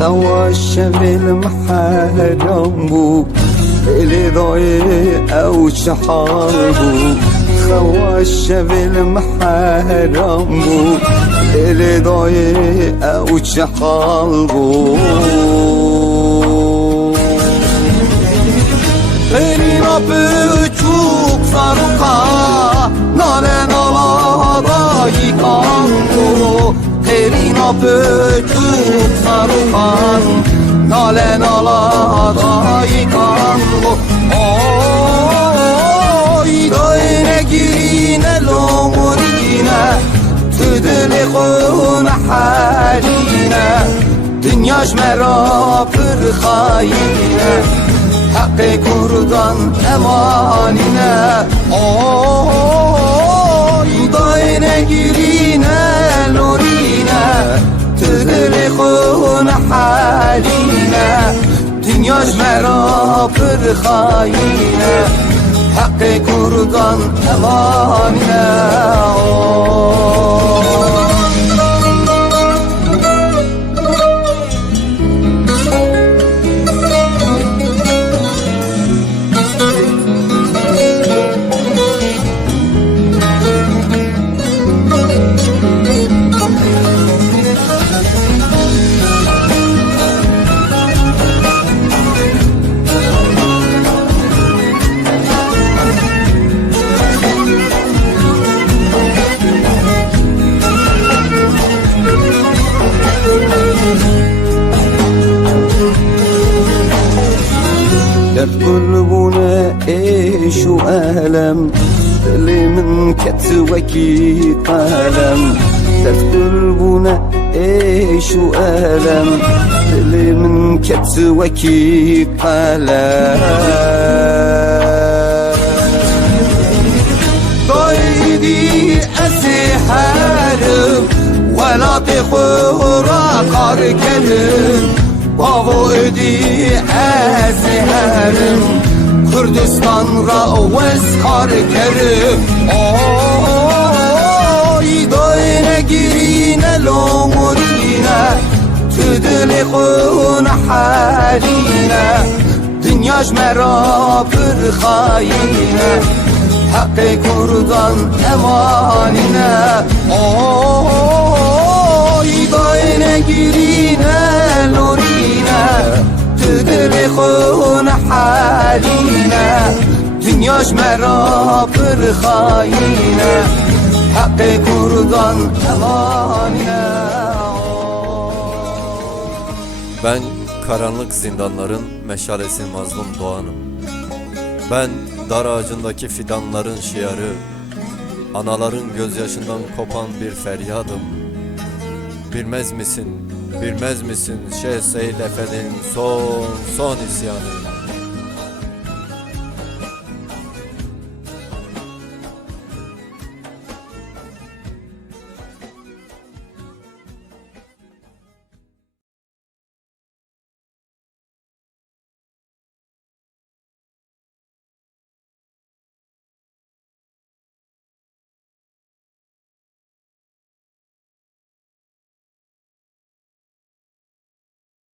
خواش بالمحرم بو اللي ضايق او شحال بو خواش بالمحرم بو اللي ضايق او شحال بو خيرنا بچوك صاروخا ناله نالا ضايقان بو خيرنا بچوك صاروخان ناله نالا ضايقان بو آی داینه گیرینه لومورینه تو دل خون حالینه دنیاش مرا پر خایینه حق کردان امانینه آی داینه گیرینه لورینه تو دل خون حالینه دنیاش مرا پر خایینه حق کردان امانینه درد قلبونه ايش وألم اللي من كتوكي قلم درد قلبونه ايش وألم اللي من كتوكي قلم ضايدي أسحارم ولا تخورا قاركلم بابو ادی ازهرم کردستان را وزخار کرم آی داینه گیرینه لومورینه تو دل خون حالینه دنیاش مرا پر خایینه حق کردان امانینه آی داینه گیرینه لورینه تو دل خون حالینه دنیاش مرا پر خایینه حق کردان امانینه Ben karanlık zindanların meşalesi mazlum doğanım. Ben dar ağacındaki fidanların şiarı, anaların gözyaşından kopan bir feryadım. Bilmez misin, bilmez misin Şeyh Seyyid Efendi'nin son isyanı?